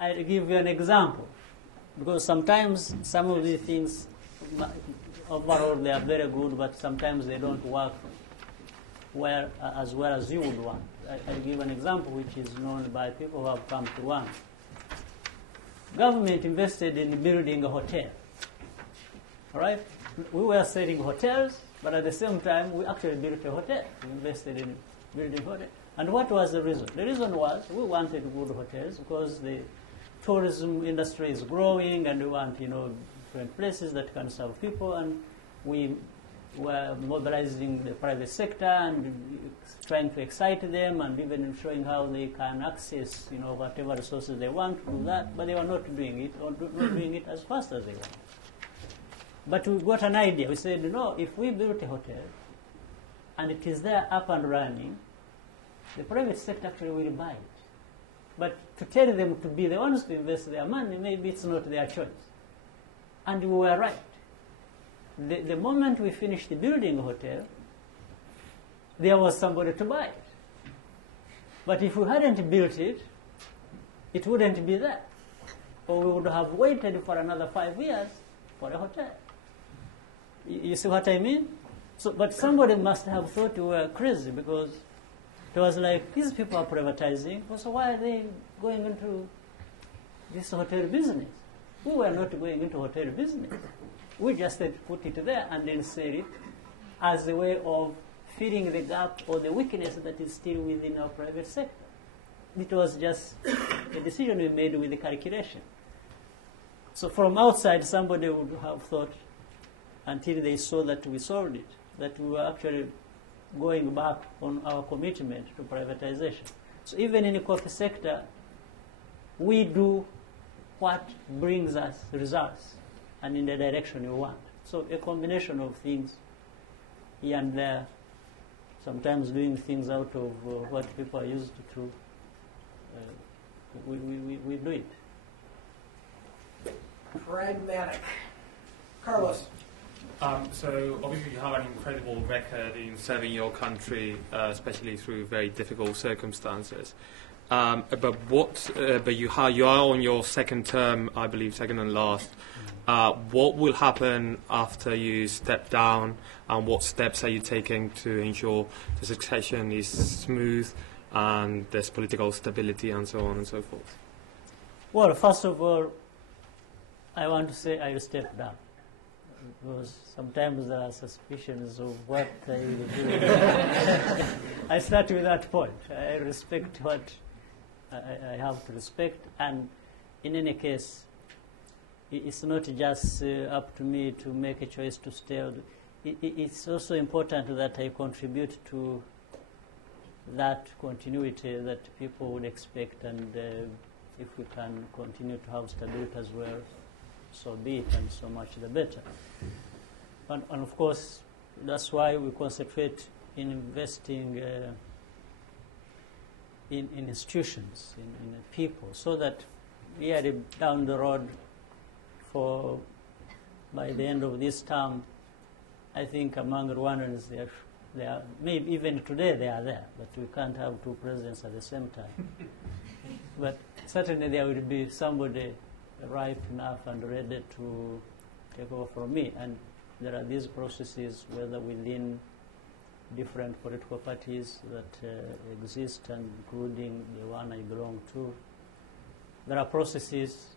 I'll give you an example, because sometimes some of these things, overall, they are very good, but sometimes they don't work as well as you would want. I'll give an example which is known by people who have come to Rwanda. Government invested in building a hotel. All right? We were selling hotels, but at the same time, we actually built a hotel. We invested in building a hotel. And what was the reason? The reason was we wanted good hotels because the tourism industry is growing, and we want, different places that can serve people, and we were mobilizing the private sector and trying to excite them, and even showing how they can access, whatever resources they want to do that, but they were not doing it, or not doing it as fast as they want. But we got an idea. We said, if we built a hotel and it is there up and running, the private sector actually will buy it. But to tell them to be the ones to invest their money, maybe it's not their choice. And we were right. The moment we finished building a hotel, there was somebody to buy it. But if we hadn't built it, it wouldn't be there. Or we would have waited for another 5 years for a hotel. You see what I mean? But somebody must have thought we were crazy, because it was like, these people are privatizing, so why are they going into this hotel business? We were not going into hotel business. We just had to put it there and then sell it as a way of filling the gap or the weakness that is still within our private sector. It was just a decision we made with the calculation. So from outside, somebody would have thought, until they saw that we solved it, that we were actually going back on our commitment to privatization. So even in the coffee sector, we do what brings us results and in the direction we want. So a combination of things here and there, sometimes doing things out of what people are used to, we do it. Pragmatic. Carlos. So obviously you have an incredible record in serving your country, especially through very difficult circumstances. But you are on your second term, I believe, second and last. What will happen after you step down, and what steps are you taking to ensure the succession is smooth and there's political stability and so on and so forth? Well, first of all, I want to say I will step down, because sometimes there are suspicions of what I will do. I start with that point. I respect what I have to respect, and in any case, it's not just up to me to make a choice to stay. It's also important that I contribute to that continuity that people would expect, and if we can continue to have stability as well, so be it, and so much the better. And of course, that's why we concentrate in investing in institutions, in people, so that we are down the road by the end of this term, I think among Rwandans, they are, maybe even today they are there, but we can't have two presidents at the same time. But certainly there will be somebody ripe enough and ready to take over from me. And there are these processes, whether within different political parties that exist, and including the one I belong to. There are processes,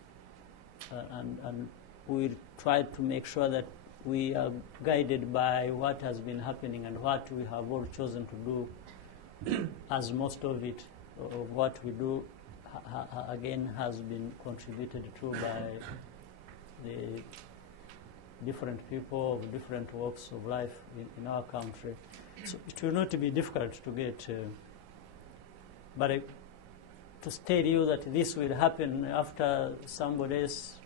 and we try to make sure that we are guided by what has been happening and what we have all chosen to do, as most of it, of what we do, again, has been contributed to by the different people of different walks of life in our country. So it will not be difficult to get, but to tell you that this will happen after somebody else,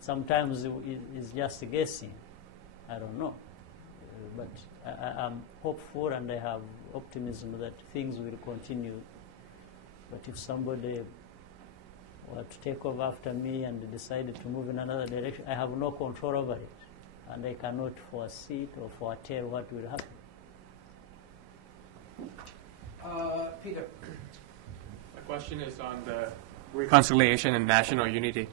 sometimes is just guessing. I don't know. But I'm hopeful, and I have optimism that things will continue. But if somebody were to take over after me and decided to move in another direction, I have no control over it, and I cannot foresee it or foretell what will happen. Peter. My question is on the reconciliation and national unity.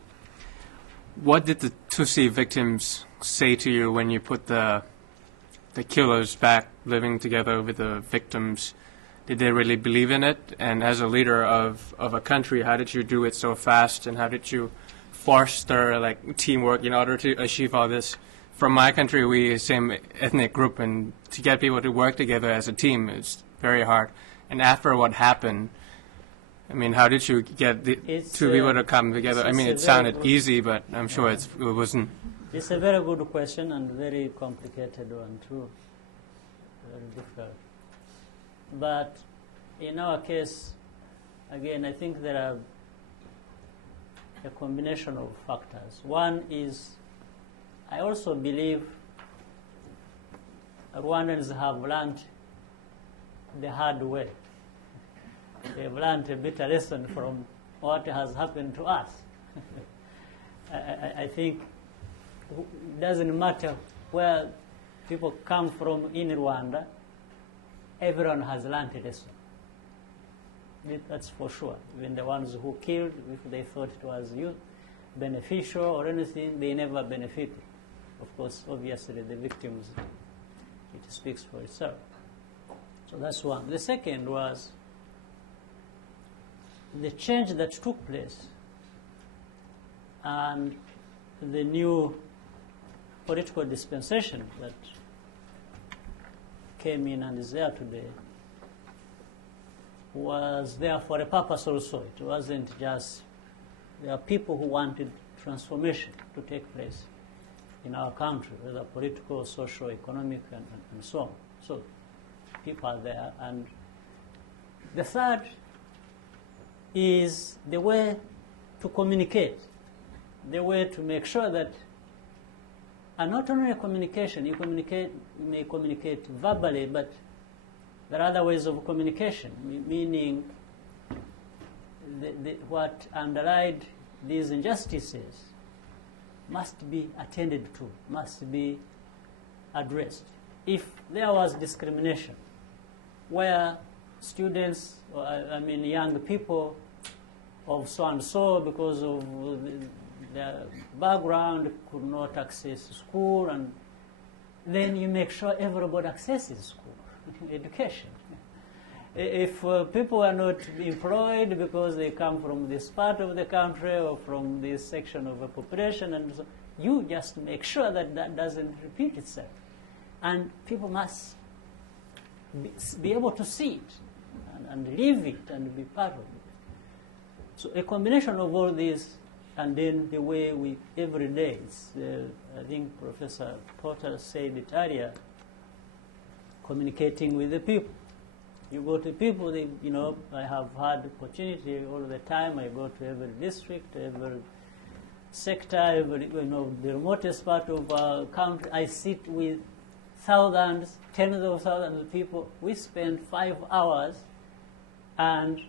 What did the Tutsi victims say to you when you put the killers back living together with the victims? Did they really believe in it? And as a leader of a country, how did you do it so fast, and how did you foster like teamwork in order to achieve all this? From my country, we same ethnic group, and to get people to work together as a team is very hard. And after what happened, I mean, how did you get two people to come together? I mean, it sounded easy, but I'm sure it wasn't. It's a very good question and very complicated one too. Very difficult. But in our case, again, I think there are a combination of factors. One is, I also believe Rwandans have learned the hard way. They've learned a bitter lesson from what has happened to us. I think it doesn't matter where people come from in Rwanda, everyone has learned a lesson. That's for sure. Even the ones who killed, if they thought it was beneficial or anything, they never benefited. Of course, obviously, the victims, it speaks for itself. So that's one. The second was the change that took place and the new political dispensation that came in and is there today was there for a purpose also. It wasn't just, there are people who wanted transformation to take place in our country, whether political, social, economic, and so on. So people are there. And the third is the way to communicate, the way to make sure that, and not only communication, you may communicate verbally, but there are other ways of communication, meaning what underlied these injustices must be attended to, must be addressed. If there was discrimination, where students, young people of so and so, because of their background, could not access school, and then you make sure everybody accesses school, education. If people are not employed because they come from this part of the country or from this section of the population, and so, you just make sure that that doesn't repeat itself. And people must be able to see it and live it and be part of it. So a combination of all these, and then the way we, every day, I think Professor Porter said it earlier, communicating with the people. You go to people, I have had opportunity all the time. I go to every district, every sector, every, the remotest part of our country. I sit with thousands, tens of thousands of people. We spend 5 hours, and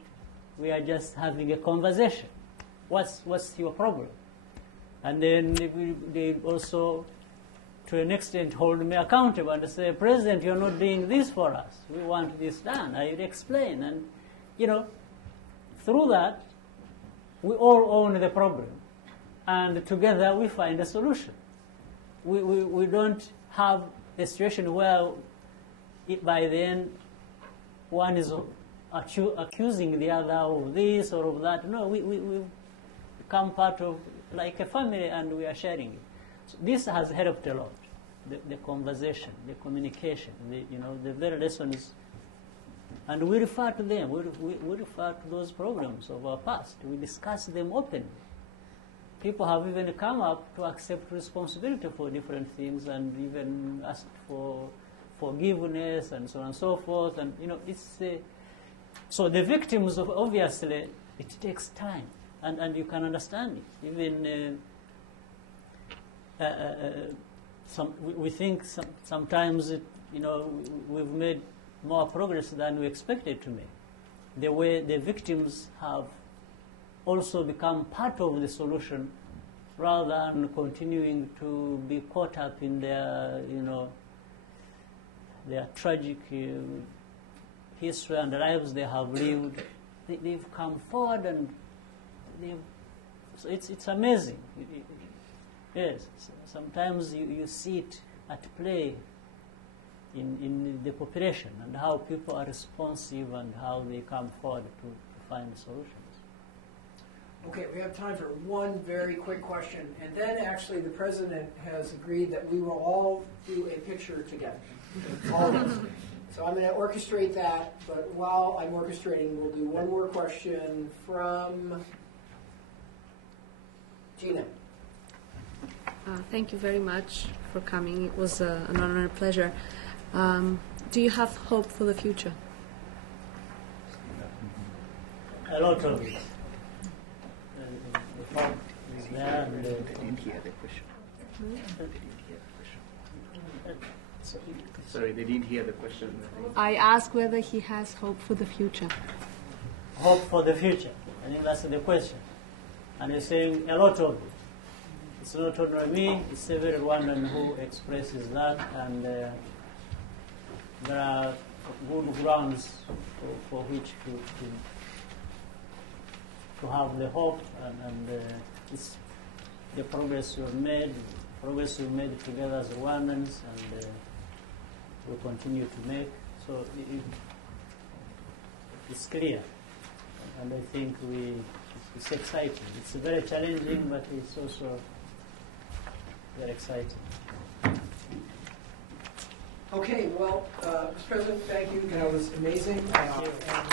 we are just having a conversation. What's your problem? And then they also, to an extent, hold me accountable and say, President, you're not doing this for us. We want this done. I will explain. And, through that, we all own the problem. And together we find a solution. We don't have a situation where by the end one is accusing the other of this or of that. No, we become part of like a family, and we are sharing it. So this has helped a lot. The conversation, the communication, the very lessons, and we refer to them. We refer to those problems of our past. We discuss them openly. People have even come up to accept responsibility for different things and even asked for forgiveness and so on and so forth. And it's so the victims of, obviously it takes time, and you can understand it. Even we think sometimes we've made more progress than we expected to make. The way the victims have also become part of the solution, rather than continuing to be caught up in their their tragic history and lives they have lived. They've come forward and so it's amazing. Yes, sometimes you see it at play in the population and how people are responsive and how they come forward to find solutions. Okay, we have time for one very quick question, and then actually the president has agreed that we will all do a picture together, all of us. So I'm going to orchestrate that, but while I'm orchestrating, we'll do one more question from Gina. Thank you very much for coming. It was an honor and a pleasure. Do you have hope for the future? A lot of it. The hope is there. And, didn't hear the question. Sorry, they didn't hear the question. I asked whether he has hope for the future. hope for the future. I think that's the question. And you're saying a lot of it. It's not only me, it's every Rwandan who expresses that, and there are good grounds for which to have the hope, and it's the progress we've made together as Rwandans, and we'll continue to make. So it's clear, and I think it's exciting. It's very challenging, but it's also very exciting. Okay, well, Mr. President, thank you. That was amazing. Thank you. And